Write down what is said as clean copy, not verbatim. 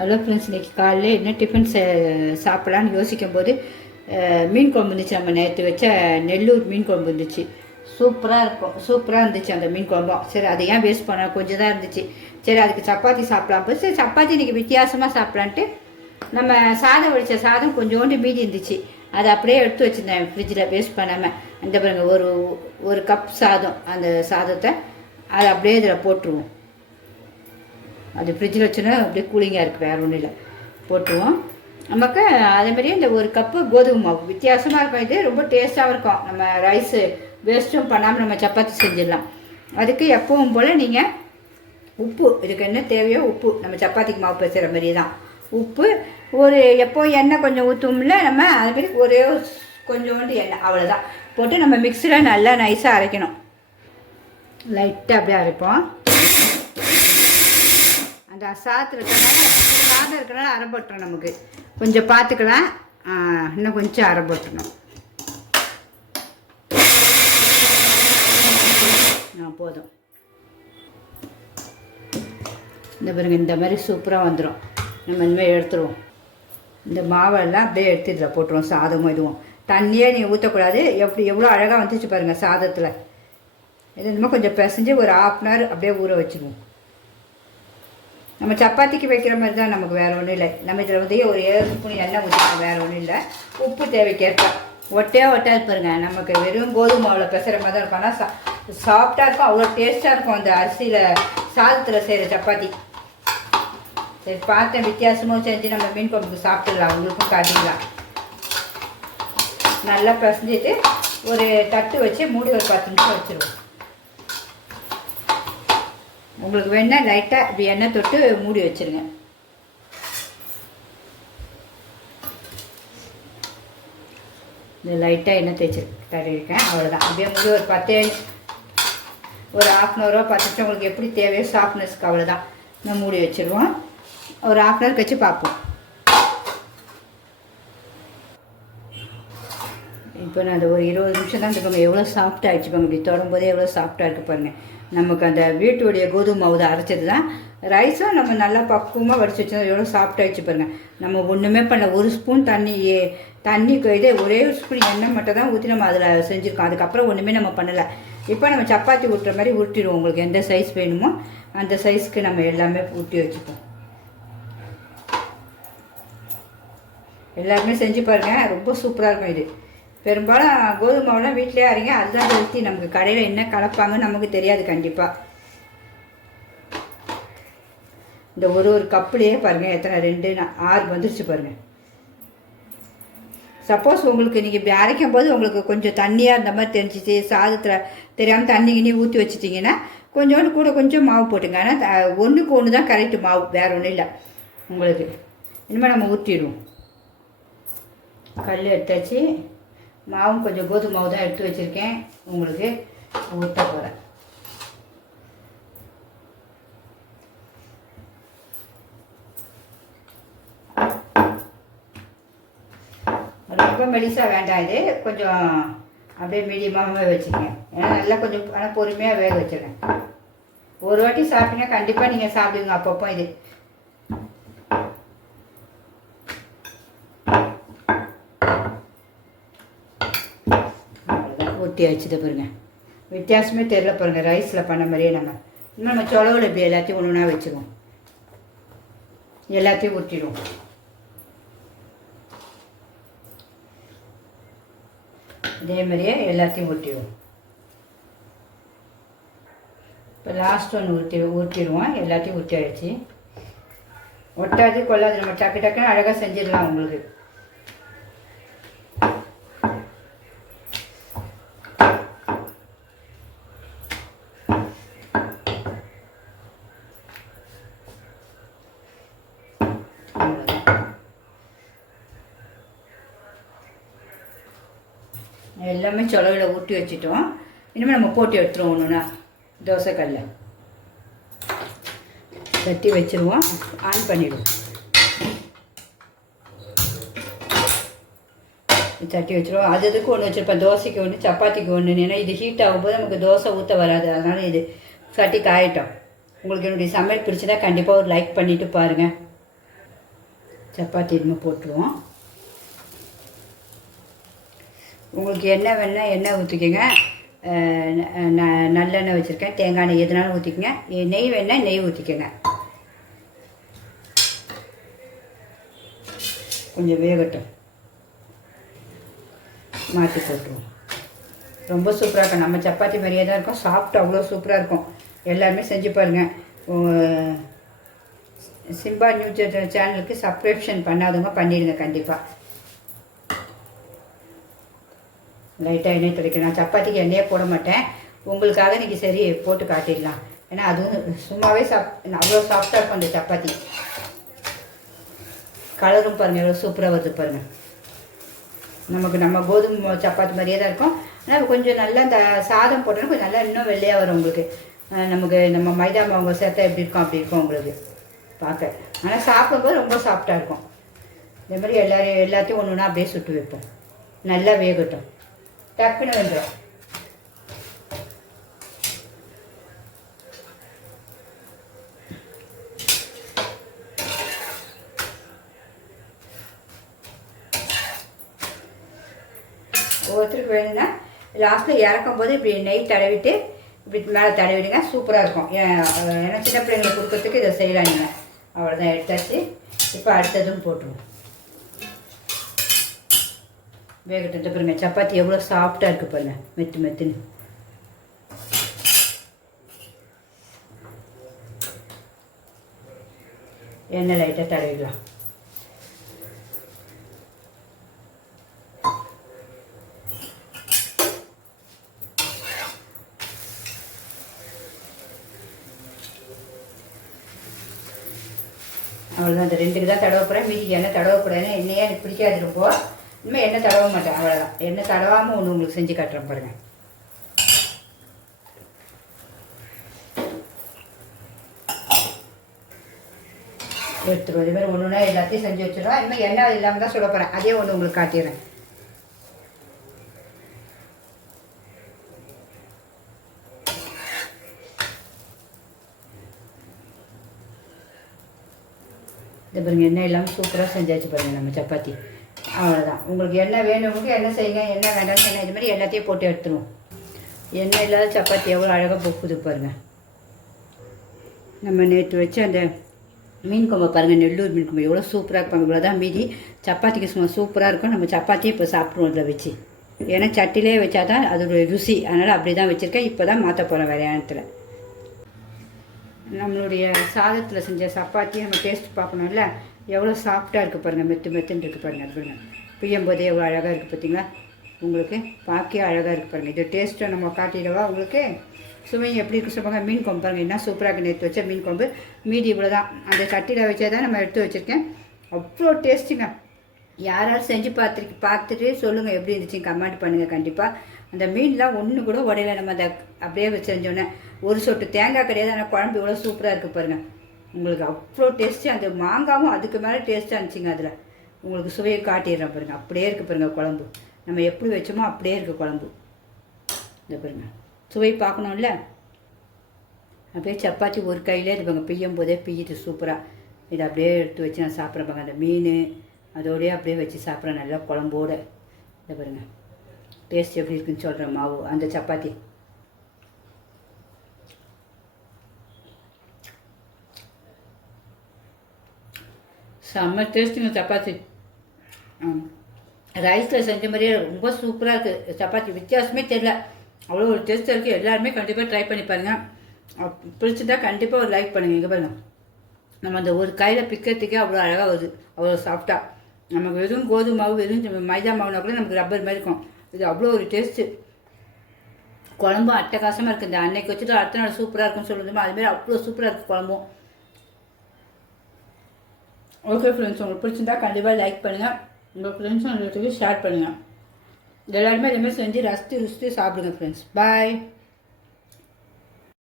Hello friends, இன்றைக்கி காலையில் என்ன டிஃபன் சாப்பிட்லான்னு யோசிக்கும் போது மீன் குழம்பு இருந்துச்சு. நம்ம நேற்று வச்ச நெல்லூர் மீன் குழம்பு இருந்துச்சு. சூப்பராக இருந்துச்சு அந்த மீன் குழம்பும். சரி, அதை ஏன் வேஸ்ட் பண்ண, கொஞ்சம் தான் இருந்துச்சு. சரி, அதுக்கு சப்பாத்தி சாப்பிடலாம் போது சரி சப்பாத்தி இன்றைக்கி வித்தியாசமாக சாப்பிட்லான்ட்டு நம்ம சாதம் வடித்த சாதம் கொஞ்சோண்டு மீதி இருந்துச்சு. அதை அப்படியே எடுத்து வச்சுருந்தேன் ஃப்ரிட்ஜில் வேஸ்ட் பண்ணாமல். அந்த பாருங்க, ஒரு கப் சாதம், அந்த சாதத்தை அதை அப்படியே இதில் போட்டுருவோம். அது ஃப்ரிட்ஜில் வச்சோன்னா அப்படியே கூலிங்காக இருக்குது, வேறு ஒன்றும் இல்லை. போட்டுருவோம். நமக்கு அதேமாதிரியே இந்த ஒரு கப்பு கோதுமை மாவு வித்தியாசமாக இருக்கும். இது ரொம்ப டேஸ்ட்டாகவும் இருக்கும். நம்ம ரைஸு வேஸ்ட்டும் பண்ணாமல் நம்ம சப்பாத்தி செஞ்சிடலாம். அதுக்கு எப்பவும் போல் நீங்கள் உப்பு, இதுக்கு என்ன தேவையோ உப்பு, நம்ம சப்பாத்திக்கு மாவு பேசுகிற மாதிரி தான் உப்பு. எப்போ எண்ணெய் கொஞ்சம் ஊற்றும்ல நம்ம, அதுமாரி ஒரே கொஞ்சோண்டு எண்ணெய், அவ்வளோதான் போட்டு நம்ம மிக்ஸியில் நல்லா நைஸாக அரைக்கணும். லைட்டாக அப்படியே அரைப்போம். அந்த சாதம் இருக்கிறனால அரைப்பட்டுரும். நமக்கு கொஞ்சம் பார்த்துக்கலாம், இன்னும் கொஞ்சம் அரைப்பட்டுணும். போதும். இந்த பாருங்க, இந்த மாதிரி சூப்பராக வந்துடும். நம்ம இனிமேல் எடுத்துருவோம். இந்த மாவெல்லாம் அப்படியே எடுத்து இதில் போட்டுருவோம். சாதமும் இதுவும் தண்ணியே நீங்கள் ஊற்றக்கூடாது. எவ்வளோ அழகாக வந்துச்சு பாருங்கள் சாதத்தில். இது இன்னும் கொஞ்சம் பிசைஞ்சு ஒரு 1/2 hour அப்படியே ஊற வச்சுருவோம். நம்ம சப்பாத்திக்கு வைக்கிற மாதிரி தான், நமக்கு வேறு ஒன்றும் இல்லை. நம்ம இதில் வந்து ஒரு 7 ஸ்பூன் எண்ணெய் ஊற்றிக்கணும், வேறு ஒன்றும் இல்லை. உப்பு தேவைக்கேற்ப. ஒட்டாது பாருங்கள். நமக்கு வெறும் கோதுமை மாவில் பிசைகிற மாதிரி தான் இருக்கும். ஆனால் சாஃப்டாக இருக்கும், அவ்வளோ டேஸ்ட்டாக இருக்கும் அந்த அரிசியில் சாதத்தில் செய்கிற சப்பாத்தி. சரி, பார்த்தேன் வித்தியாசமும் செஞ்சு நம்ம மீன் குழம்புக்கு சாப்பிட்டுடலாம், உங்களுக்கும் காட்டிடலாம். நல்லா பிசைஞ்சிட்டு ஒரு தட்டு வச்சு மூடி ஒரு 10 நிமிஷம் வச்சுருவோம். உங்களுக்கு வேணா லைட்டாக இப்படி எண்ணெய் தொட்டு மூடி வச்சுருங்க. இந்த லைட்டாக எண்ணெய் தேய்ச்சி தடவிருக்கேன், அவ்வளோதான். அப்படியே மூடி ஒரு 1/2 hour 10 நிமிஷம் உங்களுக்கு எப்படி தேவையோ சாஃப்ட்னஸ்க்கு, அவ்வளோதான். நம்ம மூடி வச்சுருவோம். ஒரு 1/2 hour கழிச்சு பார்ப்போம். இப்போ நான் அந்த ஒரு 20 நிமிஷம் தான் இருப்பாங்க. எவ்வளோ சாஃப்டாக ஆகிடுச்சுப்பாங்க. இப்படி தொடரும்போதே எவ்வளோ சாஃப்டாக இருக்குது பாருங்கள். நமக்கு அந்த வீட்டுடைய கோதுமை மாவு தான் அரைச்சது தான். ரைஸும் நம்ம நல்லா பக்குவமாக வடித்து வச்சோம். எவ்வளோ சாஃப்டாகிடுச்சு பாருங்கள். நம்ம ஒன்றுமே பண்ணல. 1 ஸ்பூன் தண்ணிக்கு இதே ஒரே ஒரு ஸ்பூன் எண்ணெய் மட்டும் தான் ஊற்றி நம்ம அதில் செஞ்சுருக்கோம். அதுக்கப்புறம் ஒன்றுமே நம்ம பண்ணலை. இப்போ நம்ம சப்பாத்தி ஊட்டுற மாதிரி உருட்டிடுவோம். உங்களுக்கு எந்த சைஸ் வேணுமோ அந்த சைஸ்க்கு நம்ம எல்லாமே ஊட்டி வச்சுப்போம். எல்லாருமே செஞ்சு பாருங்கள், ரொம்ப சூப்பராக இருக்கும். இது பெரும்பாலும் கோதுமை மாவுலாம் வீட்டிலே அரைங்க, அதுதான் ஹெல்த்தி. நமக்கு கடையில் என்ன கலப்பாங்கன்னு நமக்கு தெரியாது கண்டிப்பாக. இந்த ஒரு கப்புலேயே பாருங்கள் எத்தனை 2 6 வந்துருச்சு பாருங்கள். சப்போஸ் உங்களுக்கு நீங்கள் இப்படி அரைக்கும் போது உங்களுக்கு கொஞ்சம் தண்ணியாக இருந்த மாதிரி தெரிஞ்சிச்சு, சாதத்தில் தெரியாமல் தண்ணி கிண்ணி ஊற்றி வச்சுட்டிங்கன்னா கொஞ்சோண்டு கூட கொஞ்சம் மாவு போட்டுங்க. ஆனால் 1க்கு 1 தான் கரெக்டு மாவு, வேறு ஒன்றும் இல்லை உங்களுக்கு. இனிமேல் நம்ம ஊற்றிடுவோம். கல் எடுத்தாச்சு. மாவும் கொஞ்சம் கோதுமை மாவு தான் எடுத்து வச்சுருக்கேன், உங்களுக்கு ஊற்ற போகிறேன். ரொம்ப மெலிசாக வேண்டாம், இது கொஞ்சம் அப்படியே மீடியமாகவே வச்சுருக்கேன். ஏன்னா நல்லா கொஞ்சம் ஆனால் பொறுமையாக வேக வச்சுருக்கேன். ஒரு வாட்டி சாப்பிட்டீங்கன்னா கண்டிப்பாக நீங்கள் சாப்பிடுங்க அப்பப்போ. இது ஊற்றி வச்சுட்டு பாருங்க, வித்தியாசமே தெரியல பாருங்கள். ரைஸில் பண்ண மாதிரியே நம்ம சொலவில் இப்படி எல்லாத்தையும் ஒன்று ஒன்றா வச்சுருவோம். எல்லாத்தையும் ஊற்றிடுவோம். இதே மாதிரியே எல்லாத்தையும் ஊற்றிடுவோம். இப்போ லாஸ்ட் ஒன்று ஊற்றிடுவோம். எல்லாத்தையும் ஊற்றி ஆகிடுச்சு. ஒட்டாது கொள்ளாது, நம்ம டக்கு டக்குன்னு அழகாக செஞ்சிடலாம் உங்களுக்கு. எல்லாமே சொலவில் ஊட்டி வச்சுட்டோம். இனிமேல் நம்ம போட்டு எடுத்துருவோம். ஒன்றுனா தோசைக்கல்ல தட்டி வச்சுருவோம். ஆன் பண்ணிவிடுவோம். தட்டி வச்சுருவோம். அதுக்கு ஒன்று வச்சுருப்பேன், தோசைக்கு ஒன்று சப்பாத்திக்கு ஒன்று. ஏன்னா இது ஹீட் ஆகும்போது நமக்கு தோசை ஊற்ற வராது. அதனால் இது சட்டி காயட்டும். உங்களுக்கு என்னுடைய சமையல் பிடிச்சதா கண்டிப்பாக ஒரு லைக் பண்ணிவிட்டு பாருங்கள். சப்பாத்தி இன்னும் போட்டுருவோம். உங்களுக்கு எண்ணெய் வேணால் எண்ணெய் ஊற்றிக்கோங்க. நல்லெண்ணெய் வச்சுருக்கேன், தேங்காய் எண்ணெய் எதுனாலும் ஊற்றிக்கோங்க. நெய் வேணால் நெய் ஊற்றிக்கோங்க. கொஞ்சம் வேகட்டும், மாற்றி போட்டுருவோம். ரொம்ப சூப்பராக இருக்கும். நம்ம சப்பாத்தி மாதிரியே தான் இருக்கும், சாப்பிட்டு அவ்வளோ சூப்பராக இருக்கும். எல்லாருமே செஞ்சு பாருங்கள். சிம்பா நியூஸ் சேனலுக்கு சப்ஸ்கிரிப்ஷன் பண்ணாதவங்க பண்ணிடுங்க கண்டிப்பாக. லைட்டாக எண்ணெய் துடைக்கணும். நான் சப்பாத்திக்கு எண்ணெயே போட மாட்டேன், உங்களுக்காக இன்றைக்கி சரி போட்டு காட்டிடலாம். ஏன்னா அதுவும் சும்மாவே அவ்வளோ சாஃப்டாக இருக்கும் அந்த சப்பாத்தி. கலரும் பாருங்கள் எவ்வளோ சூப்பராக வருது பாருங்கள். நம்ம கோதுமை சப்பாத்தி மாதிரியே தான் இருக்கும். ஆனால் கொஞ்சம் நல்லா இந்த சாதம் போட்டோன்னா கொஞ்சம் நல்லா இன்னும் வெள்ளையாக வரும் உங்களுக்கு. நம்ம மைதா மாவு சேர்த்தா எப்படி இருக்கும் அப்படி இருக்கும் உங்களுக்கு பார்க்க. ஆனால் சாப்பிடும்போது ரொம்ப சாஃப்டாக இருக்கும். இந்த மாதிரி எல்லாத்தையும் ஒன்று ஒன்றா அப்படியே சுட்டு வைப்போம். நல்லா வேகட்டும், டக்குன்னு வெந்துடும். ஒவ்வொருத்தருக்கு வேணும்னா லாஸ்ட்டில் இறக்கும் போது இப்படி நெய் தடவிட்டு இப்படி மேலே தடவிடுங்க, சூப்பராக இருக்கும். ஏன்னா சின்ன பிள்ளைங்களுக்கு கொடுக்கறதுக்கு இதை செய்யலாம் நீங்கள். அவ்வளோதான், எடுத்தாச்சு. இப்போ அடுத்ததும் போட்டுருவோம். வேகட்டு பாருங்க, சப்பாத்தி எவ்வளோ சாஃப்டாக இருக்குது பாருங்க, மெத்து மெத்துன்னு. எண்ணெய் லைட்டாக தடவிடலாம். அவ்வளோதான், அந்த ரெண்டுக்கு தான் தடவை போகிறேன், மீதிக்கு எண்ணெய் தடவக்கூடாது. எண்ணெயே எனக்கு பிடிக்காது ரொம்ப. இனிமேல் எண்ணெய் தடவ மாட்டேன், அவ்வளோதான். எண்ணெய் தடவாமல் ஒன்று உங்களுக்கு செஞ்சு காட்டுறேன் பாருங்கள். எடுத்துருவோம். இதுமாதிரி ஒன்று ஒன்றா எல்லாத்தையும் செஞ்சு வச்சுருவோம். இனிமேல் எண்ணெய் இல்லாமல் தான் சொல்ல போகிறேன், அதே ஒன்று உங்களுக்கு காட்டிடுறேன். இது பாருங்கள், எண்ணெய் இல்லாமல் சூப்பராக செஞ்சாச்சு பாருங்கள் நம்ம சப்பாத்தி. அவ்வளோதான். உங்களுக்கு எண்ணெய் வேணுங்களுக்கு எண்ணெய் செய்யுங்க, எண்ணெய் வேண்டாம்னு எண்ணெய் இது மாதிரி எல்லாத்தையும் போட்டு எடுத்துருவோம். எண்ணெய் இல்லாத சப்பாத்தி எவ்வளோ அழகாக பொக்குது பாருங்கள். நம்ம நேற்று வச்சு அந்த மீன் குழம்பு பாருங்கள், நெல்லூர் மீன் குழம்பு எவ்வளோ சூப்பராக இருப்பாங்க. இவ்வளோ தான் மீதி. சப்பாத்திக்கு சும்மா சூப்பராக இருக்கும். நம்ம சப்பாத்தியும் இப்போ சாப்பிட்ருவோம் இதில் வச்சு. ஏன்னா சட்டிலே வச்சா தான் அதோடய ருசி, அதனால் அப்படி தான் வச்சுருக்கேன். இப்போ தான் மாற்ற போகிறேன் வேறு இடத்துல. நம்மளுடைய சாதத்தில் செஞ்ச சப்பாத்தி நம்ம டேஸ்ட் பார்க்கணும்ல, எவ்வளோ சாஃப்டாக இருக்குது பாருங்கள், மெத்து மெத்துன்னு இருக்குது பாருங்கள். பாருங்கள், பிய்யும் போதே எவ்வளோ அழகாக இருக்குது பார்த்தீங்களா. உங்களுக்கு பார்க்கவே அழகாக இருக்குது பாருங்கள். இது டேஸ்ட்டை நம்ம காட்டிடவா உங்களுக்கு. சுவை எப்படி இருக்குது சொல்லுவாங்க. மீன் குழம்பு பாருங்கள், என்ன சூப்பராக இருக்குது. நேற்று வச்ச மீன் குழம்பு மீதி இவ்வளோ தான். அந்த சட்டியில் வச்சா தான் நம்ம எடுத்து வச்சுருக்கேன். அவ்வளோ டேஸ்ட்டுங்க. யாராவது செஞ்சு பார்த்துட்டு சொல்லுங்கள் எப்படி இருந்துச்சு, கமெண்ட் பண்ணுங்கள் கண்டிப்பாக. அந்த மீன்லாம் ஒன்று கூட உடையில. நம்ம அதை அப்படியே வச்சு செஞ்சோன்னே ஒரு சொட்டு தேங்காய் கிடையாது, ஆனால் குழம்பு இவ்வளோ சூப்பராக இருக்குது பாருங்கள். உங்களுக்கு அவ்வளோ டேஸ்ட்டு. அந்த மாங்காவும் அதுக்கு மேலே டேஸ்ட்டாக இருந்துச்சுங்க. அதில் உங்களுக்கு சுவையை காட்டிடுறேன் பாருங்கள். அப்படியே இருக்குது பாருங்கள் குழம்பு. நம்ம எப்படி வச்சோமோ அப்படியே இருக்குது குழம்பு. இந்த பாருங்கள், சுவை பார்க்கணும்ல. அப்படியே சப்பாத்தி ஒரு கையிலே இருப்பாங்க, பிய்யும் போதே பிய்யிட்டு சூப்பராக. இதை அப்படியே எடுத்து வச்சு நான் சாப்பிட்றேன். அந்த மீன் அதோடய அப்படியே வச்சு சாப்பிட்றேன் நல்லா குழம்போடு. இதை பாருங்கள், டேஸ்ட் எப்படி இருக்குன்னு சொல்கிறேன். மாவு அந்த சப்பாத்தி செம்ம டேஸ்ட்டுங்க சப்பாத்தி. ரைஸில் செஞ்ச மாதிரியே ரொம்ப சூப்பராக இருக்குது சப்பாத்தி. வித்தியாசமே தெரியல, அவ்வளோ ஒரு டேஸ்ட்டாக இருக்குது. எல்லாருமே கண்டிப்பாக ட்ரை பண்ணி பாருங்கள். பிடிச்சிட்டா கண்டிப்பாக ஒரு லைக் பண்ணுங்கள். இங்கே பாருங்கள், நம்ம அந்த ஒரு கையில் பிக்கிறதுக்கே அவ்வளோ அழகாக வருது, அவ்வளோ சாஃப்டாக. நமக்கு வெறும் கோதுமை மாவு, வெறும் மைதா மாவுனா கூட நமக்கு ரப்பர் மாதிரி இருக்கும். இது அவ்வளோ ஒரு டேஸ்ட்டு. குழம்பும் அட்டகாசமாக இருக்குது. இந்த அன்னைக்கு வச்சுட்டு அடுத்த நாள் சூப்பராக இருக்குன்னு சொல்லுவோமோ அதுமாரி அவ்வளோ சூப்பராக இருக்குது குழம்பும். ஓகே ஃப்ரெண்ட்ஸ், உங்களுக்கு பிடிச்சிருந்தா கண்டிப்பாக லைக் பண்ணுங்கள். உங்கள் ஃப்ரெண்ட்ஸும் உங்களுக்கு ஷேர் பண்ணுங்கள். எல்லாருமே இதேமாதிரி செஞ்சு ரசித்து ருசித்து சாப்பிடுங்க ஃப்ரெண்ட்ஸ். பாய்.